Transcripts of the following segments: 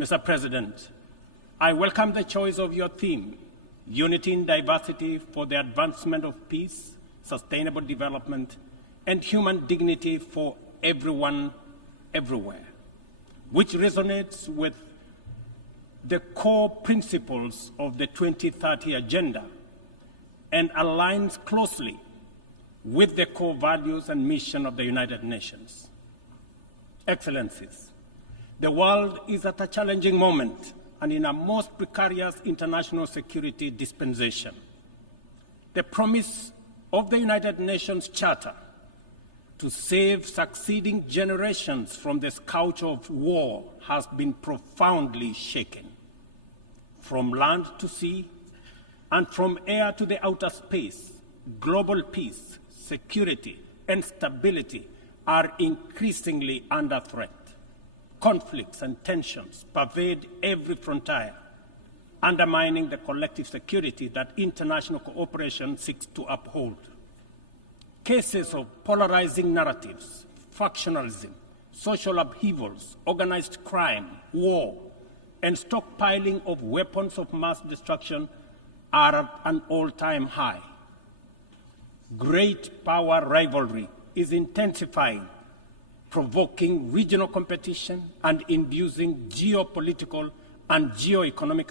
Mr. President, I welcome the choice of your theme, Unity in Diversity for the Advancement of Peace, Sustainable Development, and Human Dignity for Everyone, Everywhere, which resonates with the core principles of the 2030 Agenda and aligns closely with the core values and mission of the United Nations. Excellencies, the world is at a challenging moment and in a most precarious international security dispensation. The promise of the United Nations Charter to save succeeding generations from the scourge of war has been profoundly shaken. From land to sea and from air to the outer space, global peace, security, and stability are increasingly under threat. Conflicts and tensions pervade every frontier, undermining the collective security that international cooperation seeks to uphold. Cases of polarizing narratives, factionalism, social upheavals, organized crime, war, and stockpiling of weapons of mass destruction are at an all-time high. Great power rivalry is intensifying, provoking regional competition and inducing geopolitical and geoeconomic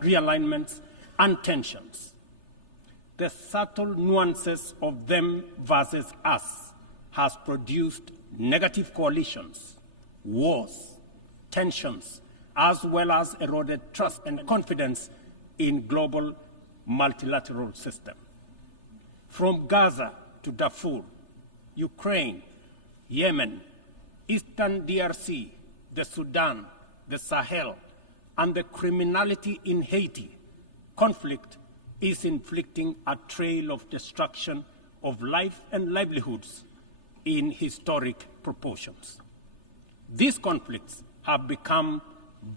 realignments and tensions. The subtle nuances of them versus us has produced negative coalitions, wars, tensions, as well as eroded trust and confidence in global multilateral system. From Gaza to Darfur, Ukraine, Yemen, Eastern DRC, the Sudan, the Sahel, and the criminality in Haiti, conflict is inflicting a trail of destruction of life and livelihoods in historic proportions. These conflicts have become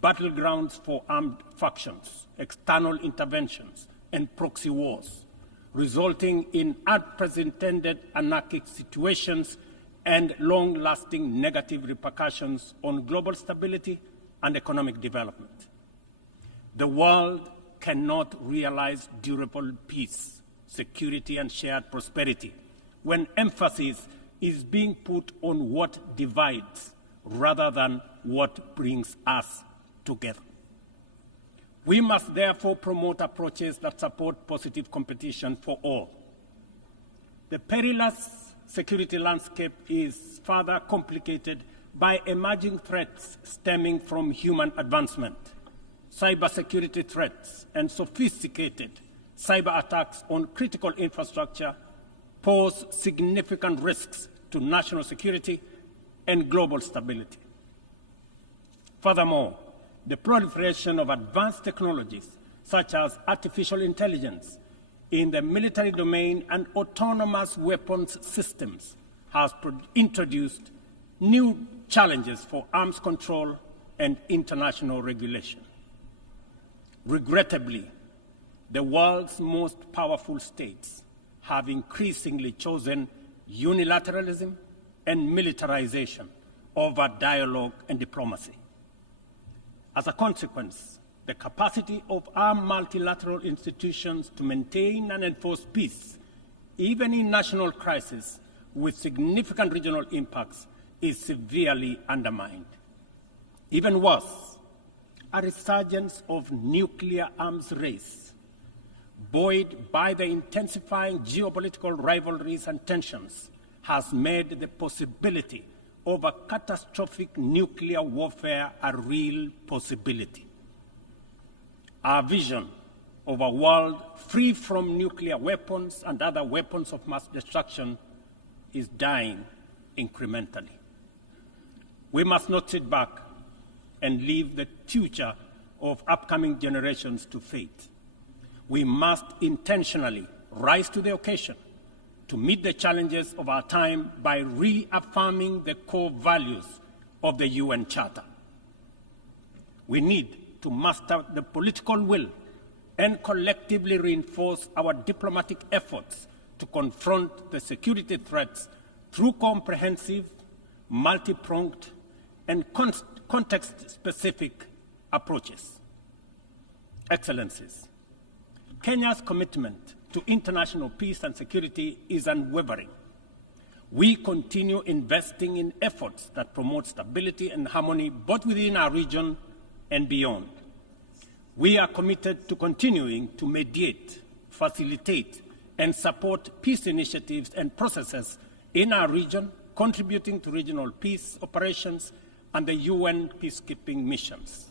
battlegrounds for armed factions, external interventions, and proxy wars, resulting in unprecedented anarchic situations and long-lasting negative repercussions on global stability and economic development. The world cannot realize durable peace, security, and shared prosperity when emphasis is being put on what divides rather than what brings us together. We must therefore promote approaches that support positive competition for all. The perilous security landscape is further complicated by emerging threats stemming from human advancement. Cybersecurity threats and sophisticated cyber attacks on critical infrastructure pose significant risks to national security and global stability. Furthermore, the proliferation of advanced technologies such as artificial intelligence in the military domain and autonomous weapons systems has introduced new challenges for arms control and international regulation. Regrettably, the world's most powerful states have increasingly chosen unilateralism and militarization over dialogue and diplomacy. As a consequence, the capacity of our multilateral institutions to maintain and enforce peace, even in national crises with significant regional impacts, is severely undermined. Even worse, a resurgence of nuclear arms race, buoyed by the intensifying geopolitical rivalries and tensions, has made the possibility of a catastrophic nuclear warfare a real possibility. Our vision of a world free from nuclear weapons and other weapons of mass destruction is dying incrementally. We must not sit back and leave the future of upcoming generations to fate. We must intentionally rise to the occasion to meet the challenges of our time by reaffirming the core values of the UN Charter. We need to muster the political will and collectively reinforce our diplomatic efforts to confront the security threats through comprehensive, multi-pronged, and context-specific approaches. Excellencies, Kenya's commitment to international peace and security is unwavering. We continue investing in efforts that promote stability and harmony both within our region and beyond. We are committed to continuing to mediate, facilitate, and support peace initiatives and processes in our region, contributing to regional peace operations and the UN peacekeeping missions.